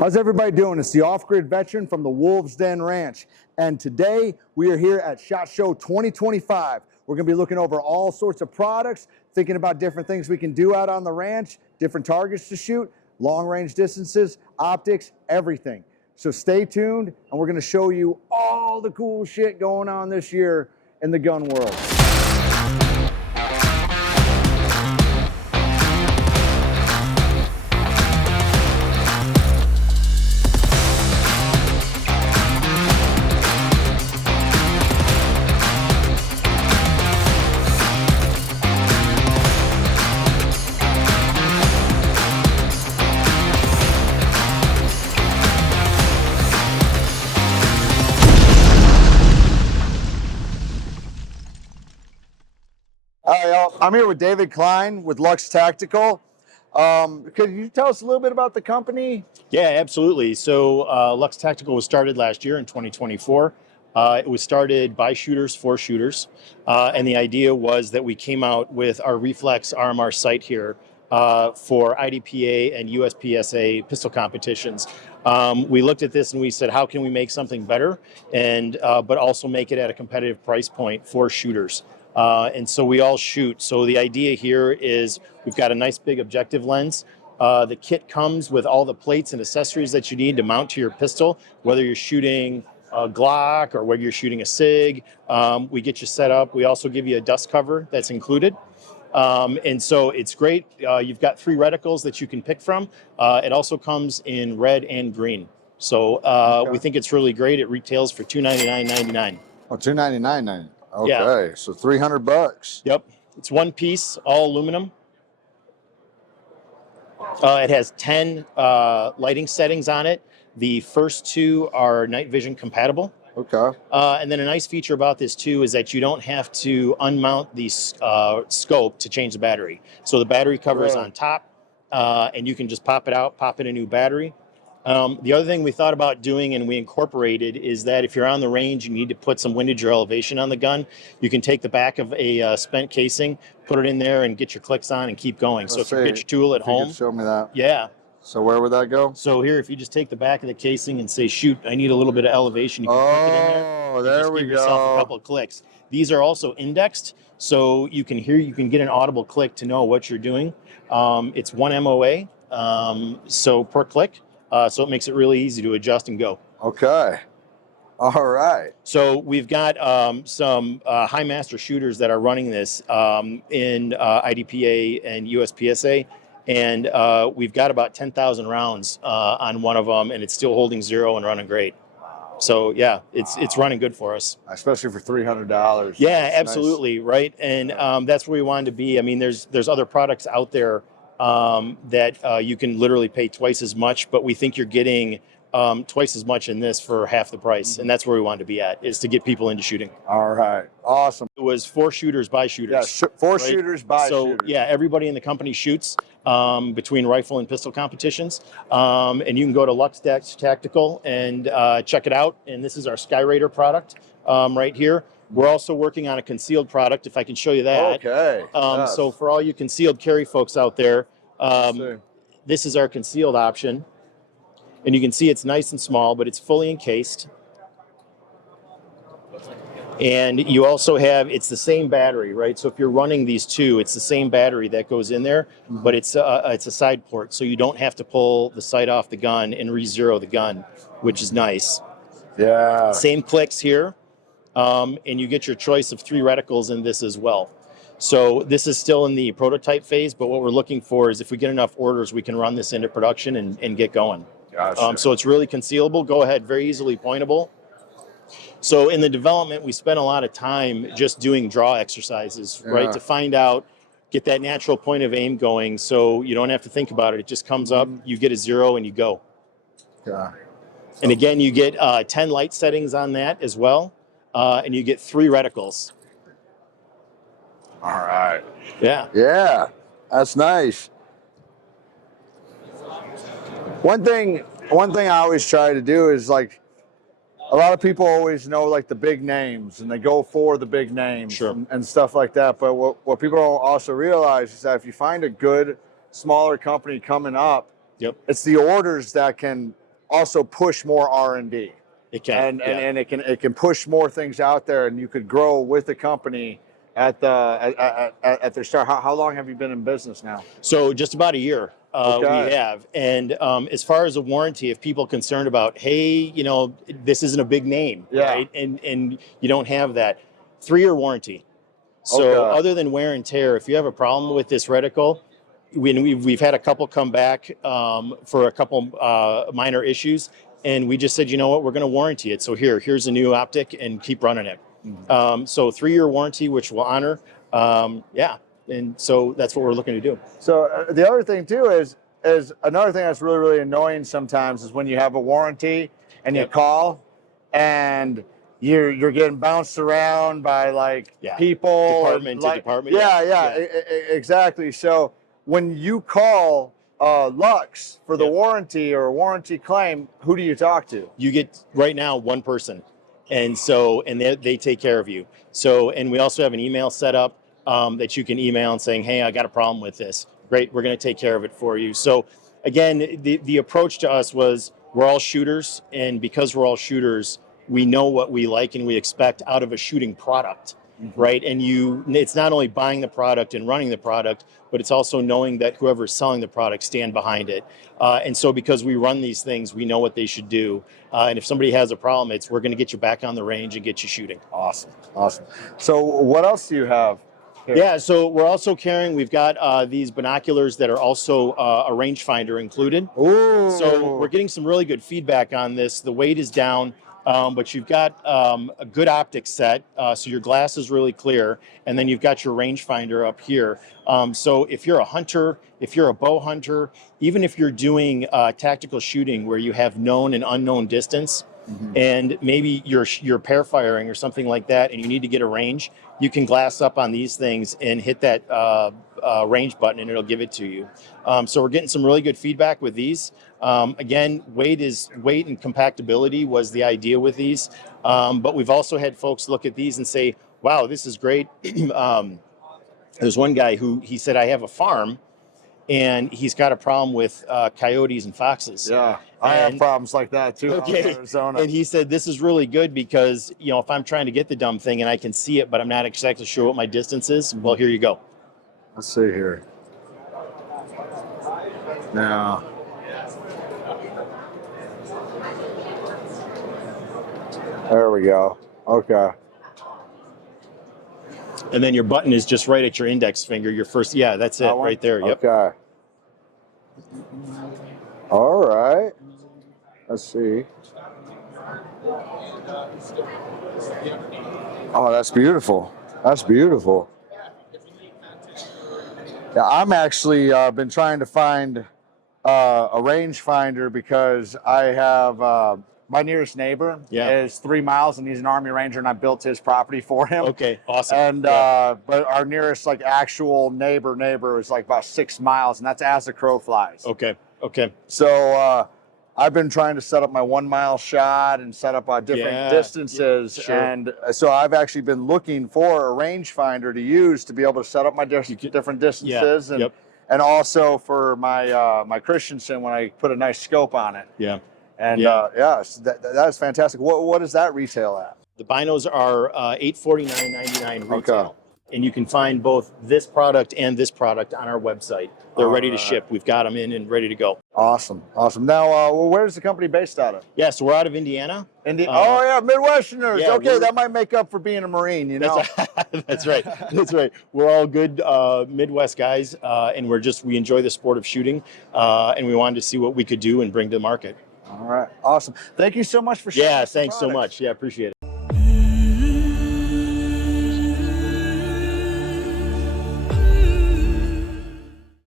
How's everybody doing? It's the off-grid veteran from the Wolves Den Ranch, and today we are here at SHOT Show 2025. We're going to be looking over all sorts of products, thinking about different things we can do out on the ranch, different targets to shoot, long-range distances, optics, everything. So stay tuned, and we're going to show you all the cool shit going on this year in the gun world. Hi, y'all. I'm here with David Klein with Lux Tactical. Could you tell us a little bit about the company? Yeah, absolutely. So Lux Tactical was started last year in 2024. It was started by shooters for shooters. And the idea was that we came out with our Reflex RMR sight here for IDPA and USPSA pistol competitions. We looked at this and we said, how can we make something better and but also make it at a competitive price point for shooters? And so we all shoot. So the idea here is we've got a nice big objective lens. The kit comes with all the plates and accessories that you need to mount to your pistol, whether you're shooting a Glock or whether you're shooting a SIG. We get you set up. We also give you a dust cover that's included. And so it's great. You've got 3 reticles that you can pick from. It also comes in red and green. So Okay. we think it's really great. It retails for $299.99. Oh, $299.99. Okay, Yeah. so $300. Yep. It's one piece, all aluminum. It has 10 lighting settings on it. The first 2 are night vision compatible. Okay. And then a nice feature about this too is that you don't have to unmount the scope to change the battery. So the battery cover is on top, and you can just pop it out, pop in a new battery. The other thing we thought about doing and we incorporated is that if you're on the range, you need to put some windage or elevation on the gun. You can take the back of a spent casing, put it in there and get your clicks on and keep going. So if you get your tool at home. Show me that. Yeah. So where would that go? So here, if you just take the back of the casing and say, shoot, I need a little bit of elevation, you can click it in there. Oh, there just we give go. yourself a couple of clicks. These are also indexed, so you can get an audible click to know what you're doing. It's 1 MOA, so per click. So it makes it really easy to adjust and go. Okay. All right. So we've got some high master shooters that are running this in IDPA and USPSA. And we've got about 10,000 rounds on one of them, and it's still holding 0 and running great. So yeah, it's running good for us. Especially for $300. Yeah, That's absolutely, nice. right? And that's where we wanted to be. I mean, there's other products out there that you can literally pay twice as much, but we think you're getting twice as much in this for half the price. And that's where we wanted to be at, is to get people into shooting. All right. Awesome. It was for shooters by shooters. Yeah, for right? shooters by so, shooters. yeah, everybody in the company shoots between rifle and pistol competitions. And you can go to Lux Tactical and check it out. And this is our Skyraider product right here. We're also working on a concealed product, if I can show you that. Okay. Yes. So for all you concealed carry folks out there, this is our concealed option. And you can see it's nice and small, but it's fully encased. And you also have, it's the same battery, right? So if you're running these 2, it's the same battery that goes in there, but it's a side port. So you don't have to pull the sight off the gun and re-zero the gun, which is nice. Yeah. Same clicks here. And you get your choice of 3 reticles in this as well. So this is still in the prototype phase, but what we're looking for is if we get enough orders, we can run this into production and get going. Gotcha. So it's really concealable, go ahead, very easily pointable. So in the development, we spent a lot of time just doing draw exercises, right? To find out, get that natural point of aim going so you don't have to think about it. It just comes up, you get a 0 and you go. Yeah. And again, you get 10 light settings on that as well. And you get 3 reticles. All right. Yeah. Yeah, that's nice. One thing I always try to do is, like, a lot of people always know, like, the big names and they go for the big names. Sure. and stuff like that. But what people don't also realize is that if you find a good smaller company coming up, Yep. it's the orders that can also push more R&D. It can, And it can push more things out there, and you could grow with the company at their start. How long have you been in business now? So just about a year. Okay. We have. And as far as a warranty, if people are concerned about, hey, you know, this isn't a big name, right? And you don't have that 3-year warranty. So other than wear and tear, if you have a problem with this reticle, we've had a couple come back for a couple minor issues, and we just said, you know what, we're going to warranty it. So here's a new optic, and keep running it. So 3-year warranty, which we'll honor. And so that's what we're looking to do. So the other thing too is another thing that's really, really annoying sometimes is when you have a warranty and you call and you're getting bounced around by like people. Department to department. Exactly. So when you call Lux for the warranty or warranty claim, who do you talk to? You get right now one person. And so, and they take care of you. So, and we also have an email set up that you can email and saying, hey, I got a problem with this. Great, we're going to take care of it for you. So again, the approach to us was we're all shooters, and because we're all shooters, we know what we like and we expect out of a shooting product, right? And it's not only buying the product and running the product, but it's also knowing that whoever's selling the product stand behind it. And so because we run these things, we know what they should do. And if somebody has a problem, we're going to get you back on the range and get you shooting. Awesome. So what else do you have here? Yeah, so we're also carrying, we've got these binoculars that are also a rangefinder included. Ooh. So we're getting some really good feedback on this. The weight is down. But you've got a good optics set, so your glass is really clear, and then you've got your rangefinder up here. So if you're a hunter, if you're a bow hunter, even if you're doing tactical shooting where you have known and unknown distance, and maybe you're pair firing or something like that, and you need to get a range, you can glass up on these things and hit that range button, and it'll give it to you. So we're getting some really good feedback with these. Again, weight and compactability was the idea with these. But we've also had folks look at these and say, wow, this is great. There's one guy who he said, I have a farm, and he's got a problem with coyotes and foxes. Yeah, I have problems like that too. Okay. In Arizona. And he said, this is really good because, you know, if I'm trying to get the dumb thing and I can see it, but I'm not exactly sure what my distance is, well, here you go. Let's see here. Now, there we go. Okay. And then your button is just right at your index finger. Your first, that's it, right there. Yep. Okay. All right. Let's see. Oh, that's beautiful. That's beautiful. Yeah, I'm actually been trying to find a rangefinder because I have my nearest neighbor is 3 miles, and he's an Army Ranger, and I built his property for him. Okay, awesome. And but our nearest like actual neighbor is like about 6 miles, and that's as the crow flies. Okay. So I've been trying to set up my 1 mile shot and set up different distances. Sure. And so I've actually been looking for a rangefinder to use to be able to set up my different distances. And also for my my Christensen when I put a nice scope on it. And so that's fantastic. What does that retail at? The binos are $849.99 retail. Okay. And you can find both this product and this product on our website. They're ready to ship. We've got them in and ready to go. Awesome. Now, where's the company based out of? Yeah, so we're out of Indiana. Midwesterners. Yeah, okay, that might make up for being a Marine, you know. That's right. We're all good Midwest guys, and we enjoy the sport of shooting, and we wanted to see what we could do and bring to the market. All right. Awesome. Thank you so much for sharing. Yeah, thanks so much. Yeah, appreciate it.